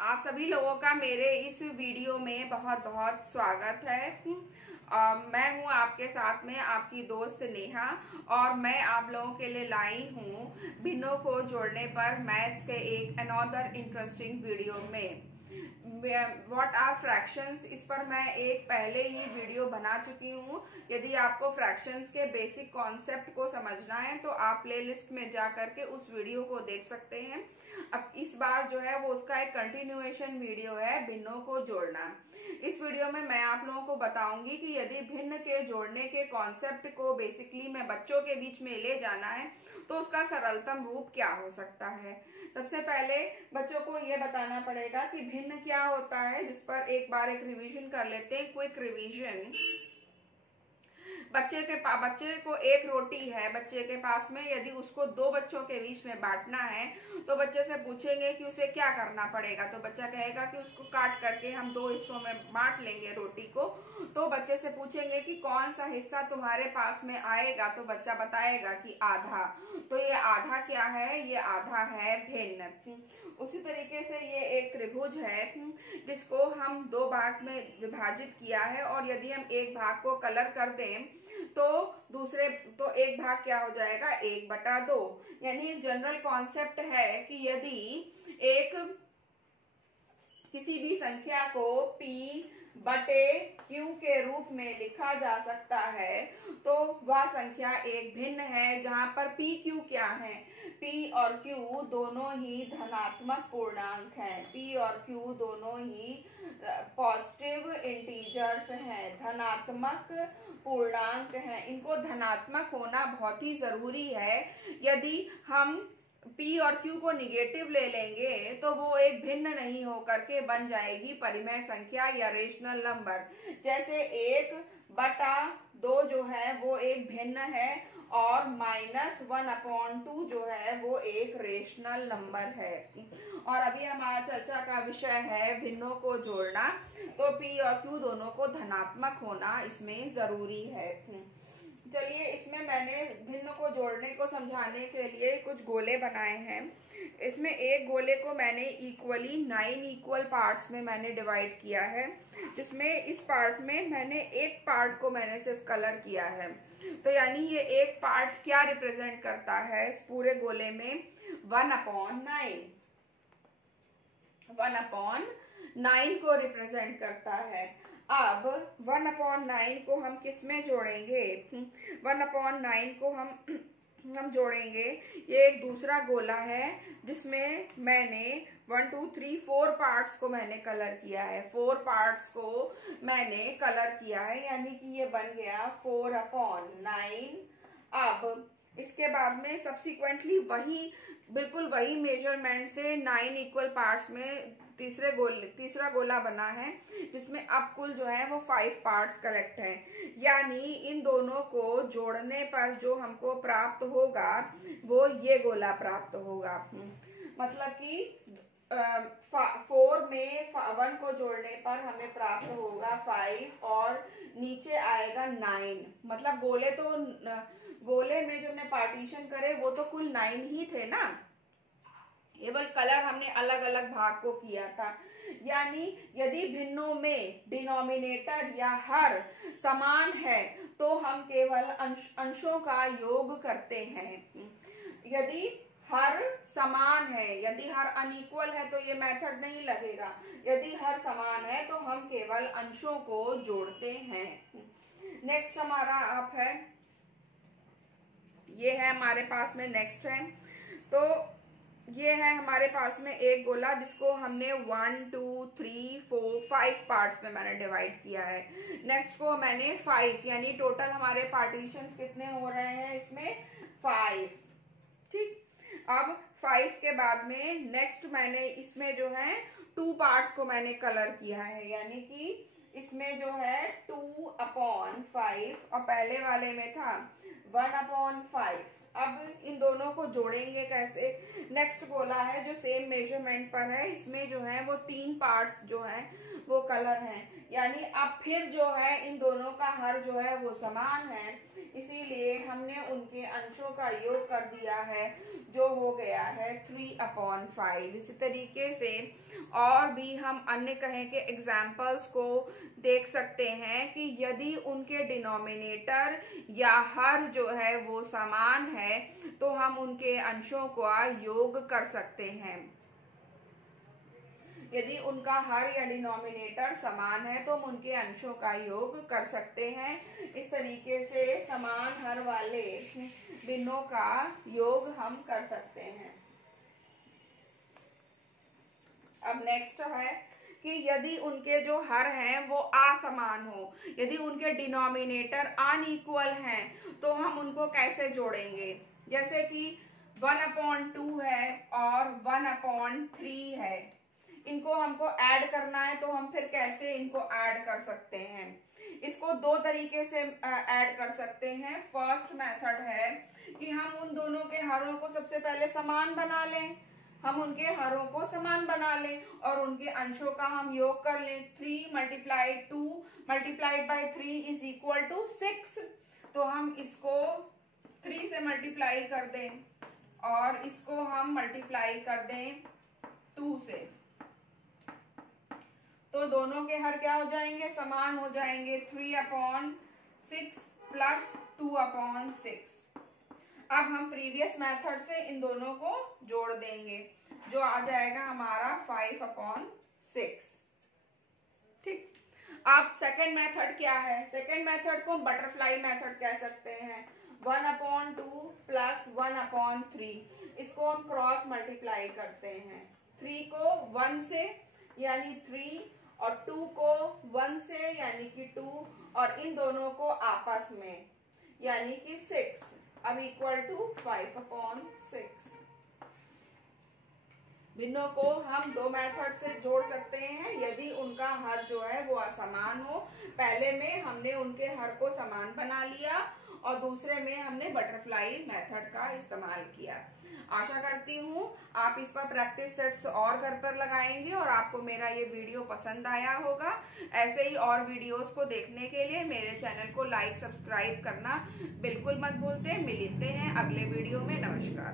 आप सभी लोगों का मेरे इस वीडियो में बहुत बहुत स्वागत है। मैं हूं आपके साथ में आपकी दोस्त नेहा और मैं आप लोगों के लिए लाई हूं भिन्नों को जोड़ने पर मैथ्स के एक अनदर इंटरेस्टिंग वीडियो में। व्हाट आर फ्रैक्शंस, इस पर मैं एक पहले ही वीडियो बना चुकी हूँ। यदि आपको फ्रैक्शंस के बेसिक कॉन्सेप्ट को समझना है तो आप प्लेलिस्ट में जा करके उस वीडियो को देख सकते हैं। अब इस बार जो है वो उसका एक कंटिन्यूएशन वीडियो है, भिन्नों को जोड़ना। इस वीडियो में मैं आप लोगों को बताऊंगी कि यदि भिन्न के जोड़ने के कॉन्सेप्ट को बेसिकली में बच्चों के बीच में ले जाना है तो उसका सरलतम रूप क्या हो सकता है। सबसे पहले बच्चों को ये बताना पड़ेगा कि भिन्न क्या होता है, जिस पर एक बार एक रिवीजन कर लेते हैं, क्विक रिवीजन। बच्चे को एक रोटी है बच्चे के पास में, यदि उसको दो बच्चों के बीच में बांटना है तो बच्चे से पूछेंगे कि उसे क्या करना पड़ेगा, तो बच्चा कहेगा कि उसको काट करके हम दो हिस्सों में बांट लेंगे रोटी को। तो बच्चे से पूछेंगे कि कौन सा हिस्सा तुम्हारे पास में आएगा, तो बच्चा बताएगा कि आधा। तो ये आधा क्या है, ये आधा है भिन्न। उसी तरीके से ये एक त्रिभुज है जिसको हम दो भाग में विभाजित किया है, और यदि हम एक भाग को कलर कर दें तो एक भाग क्या हो जाएगा, 1/2। यानी जनरल कॉन्सेप्ट है कि यदि एक किसी भी संख्या को P/Q के रूप में लिखा जा सकता है तो वह संख्या एक भिन्न है, जहां पर PQ क्या है, P और Q दोनों ही धनात्मक पूर्णांक हैं। P और Q दोनों ही पॉजिटिव इंटीजर्स हैं, धनात्मक पूर्णांक हैं। इनको धनात्मक होना बहुत ही जरूरी है। यदि हम P और Q को निगेटिव ले लेंगे तो वो एक भिन्न नहीं होकर के बन जाएगी परिमेय संख्या या रेशनल नंबर। जैसे 1/2 जो है वो एक भिन्न है और -1/2 जो है वो एक रेशनल नंबर है। और अभी हमारा चर्चा का विषय है भिन्नों को जोड़ना, तो P और Q दोनों को धनात्मक होना इसमें जरूरी है। चलिए, इसमें मैंने भिन्न को जोड़ने को समझाने के लिए कुछ गोले बनाए हैं। इसमें एक गोले को मैंने इक्वली 9 इक्वल पार्ट्स में मैंने डिवाइड किया है, जिसमें इस पार्ट में मैंने एक पार्ट को मैंने सिर्फ कलर किया है। तो यानी ये एक पार्ट क्या रिप्रेजेंट करता है इस पूरे गोले में, 1/9। 1/9 को रिप्रेजेंट करता है। अब 1/9 को हम किस में जोड़ेंगे, 1/9 को हम जोड़ेंगे, ये एक दूसरा गोला है जिसमें मैंने 1 2 3 4 पार्ट्स को मैंने कलर किया है। 4 पार्ट्स को मैंने कलर किया है, यानी कि ये बन गया 4/9। अब इसके बाद में सब्सिक्वेंटली बिल्कुल वही मेजरमेंट से 9 इक्वल पार्ट्स में तीसरा गोला बना है, जिसमें अब कुल जो है वो 5 पार्ट्स करेक्ट हैं। यानी इन दोनों को जोड़ने पर जो हमको प्राप्त होगा वो ये गोला प्राप्त होगा। मतलब कि 4 में 1 को जोड़ने पर हमें प्राप्त होगा 5 और नीचे आएगा 9। मतलब गोले में जो हमने पार्टीशन करे वो तो कुल 9 ही थे ना, केवल कलर हमने अलग अलग भाग को किया था। यानी यदि भिन्नों में डिनोमिनेटर या हर समान है तो हम केवल अंशों का योग करते हैं। यदि हर समान है, यदि हर अनइक्वल है तो ये मेथड नहीं लगेगा। यदि हर समान है तो हम केवल अंशों को जोड़ते हैं। नेक्स्ट हमारा आप है, ये है हमारे पास में नेक्स्ट है। तो ये है हमारे पास में एक गोला जिसको हमने 1 2 3 4 5 पार्ट्स में मैंने डिवाइड किया है। नेक्स्ट को मैंने 5, यानी टोटल हमारे पार्टीशन कितने हो रहे हैं इसमें, 5। ठीक, अब 5 के बाद में नेक्स्ट मैंने इसमें जो है 2 पार्ट्स को मैंने कलर किया है, यानी कि इसमें जो है 2/5 और पहले वाले में था 1/5। अब इन दोनों को जोड़ेंगे कैसे। नेक्स्ट बोला है जो सेम मेजरमेंट पर है, इसमें जो है वो 3 पार्ट्स जो है वो कलर हैं, यानी अब फिर जो है इन दोनों का हर जो है वो समान है, इसीलिए हमने उनके अंशों का योग कर दिया है जो हो गया है 3/5। इसी तरीके से और भी हम अन्य कहें के एग्जाम्पल्स को देख सकते हैं कि यदि उनके डिनोमिनेटर या हर जो है वो समान है तो हम उनके अंशों का योग कर सकते हैं। यदि उनका हर या डिनोमिनेटर समान है तो हम उनके अंशों का योग कर सकते हैं। इस तरीके से समान हर वाले भिन्नों का योग हम कर सकते हैं। अब नेक्स्ट है कि यदि उनके जो हर हैं वो असमान हो, यदि उनके डिनोमिनेटर अनइक्वल हैं तो हम उनको कैसे जोड़ेंगे। जैसे कि 1/2 है और 1/3 है, इनको हमको ऐड करना है तो हम फिर कैसे इनको ऐड कर सकते हैं। इसको 2 तरीके से ऐड कर सकते हैं। फर्स्ट मेथड है कि हम उन दोनों के हरों को सबसे पहले समान बना लें, हम उनके हरों को समान बना लें और उनके अंशों का हम योग कर लें। 3 × 2 × 3 इज इक्वल टू 6। तो हम इसको 3 से मल्टीप्लाई कर दें और इसको हम मल्टीप्लाई कर दें 2 से, तो दोनों के हर क्या हो जाएंगे, समान हो जाएंगे। 3/6 प्लस 2/6। अब हम प्रीवियस मेथड से इन दोनों को जोड़ देंगे, जो आ जाएगा हमारा 5/6। ठीक। अब सेकंड मेथड क्या है, सेकंड मेथड को बटरफ्लाई मेथड कह सकते हैं। 1/2 प्लस 1/3, इसको हम क्रॉस मल्टीप्लाई करते हैं। 3 को 1 से यानी 3 और 2 को 1 से यानी कि 2 और इन दोनों को आपस में यानी कि 6, अब इक्वल टू 5/6। भिन्नों को हम 2 मेथड से जोड़ सकते हैं यदि उनका हर जो है वो असमान हो। पहले में हमने उनके हर को समान बना लिया और दूसरे में हमने बटरफ्लाई मेथड का इस्तेमाल किया। आशा करती हूँ आप इस पर प्रैक्टिस सेट्स और घर पर लगाएंगे और आपको मेरा ये वीडियो पसंद आया होगा। ऐसे ही और वीडियोस को देखने के लिए मेरे चैनल को लाइक सब्सक्राइब करना बिल्कुल मत भूलते। मिलते हैं अगले वीडियो में। नमस्कार।